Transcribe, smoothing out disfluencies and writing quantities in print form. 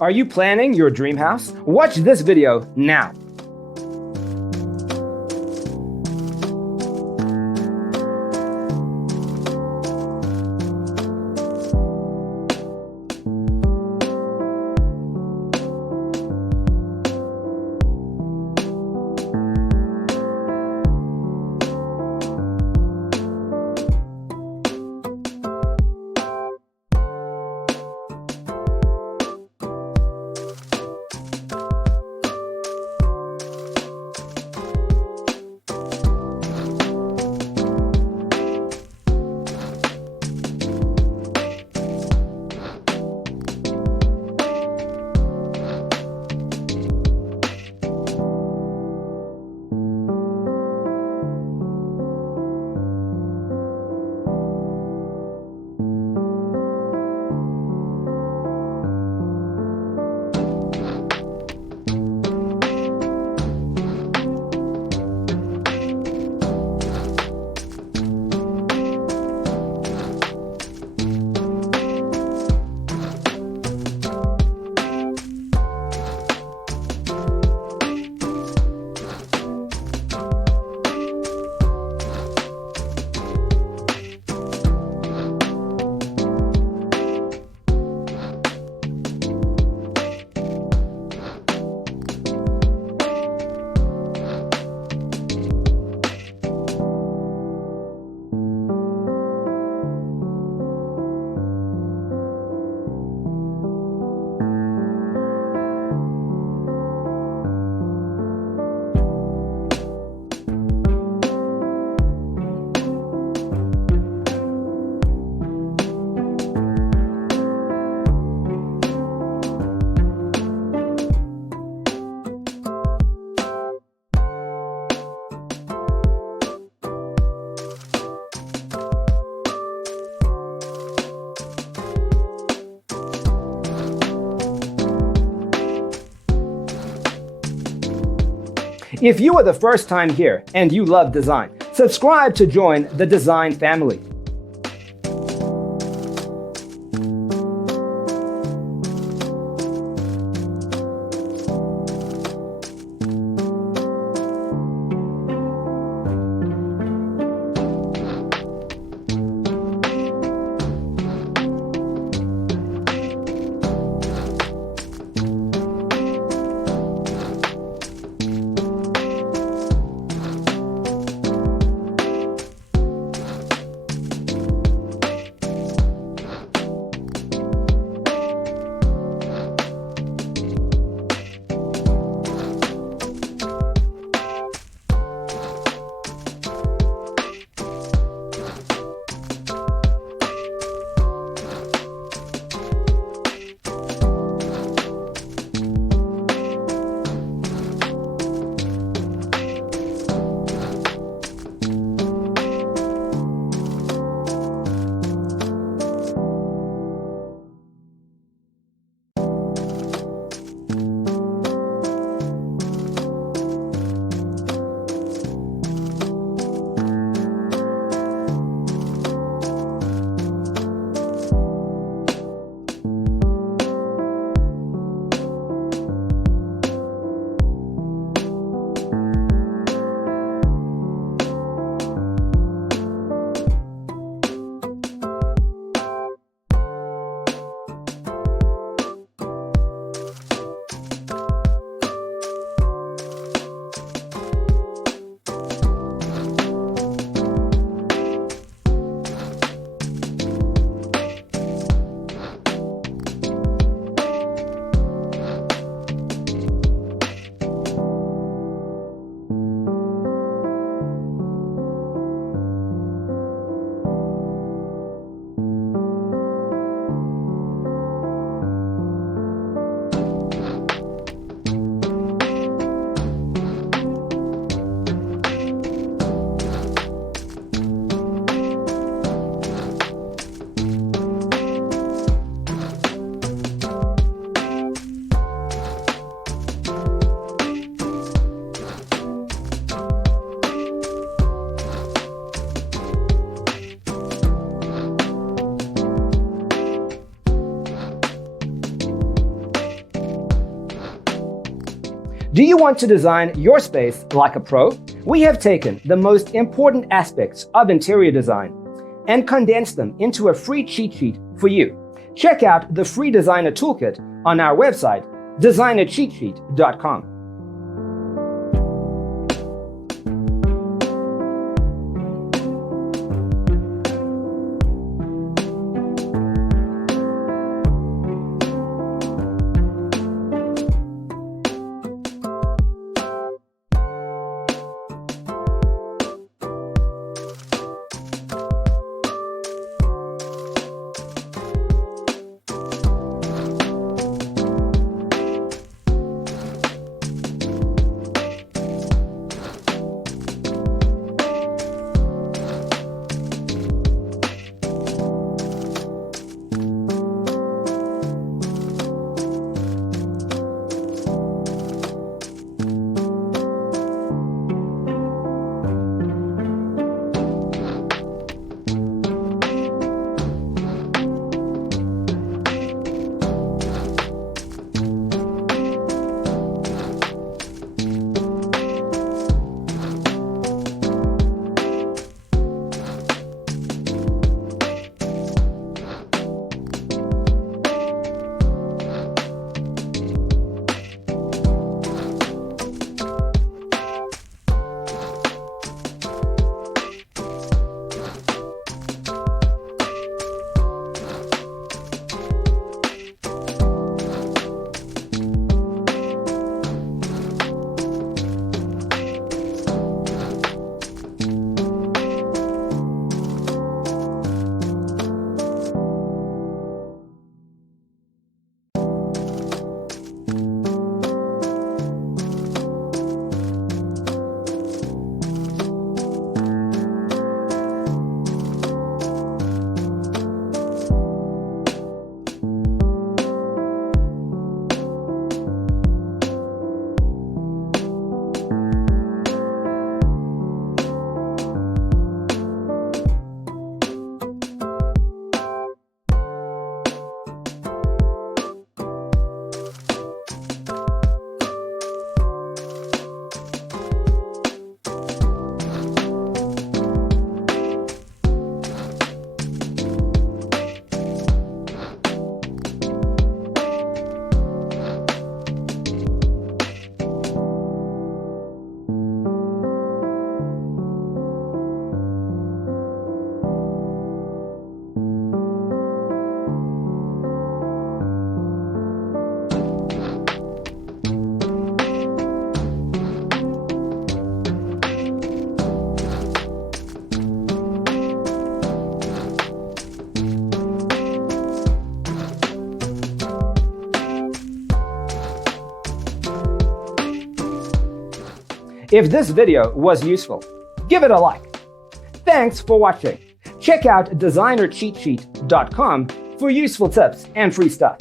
Are you planning your dream house? Watch this video now. If you are the first time here and you love design, subscribe to join the design family. Do you want to design your space like a pro? We have taken the most important aspects of interior design and condensed them into a free cheat sheet for you. Check out the free designer toolkit on our website, designercheatsheet.com. If this video was useful, give it a like. Thanks for watching. Check out designercheatsheet.com for useful tips and free stuff.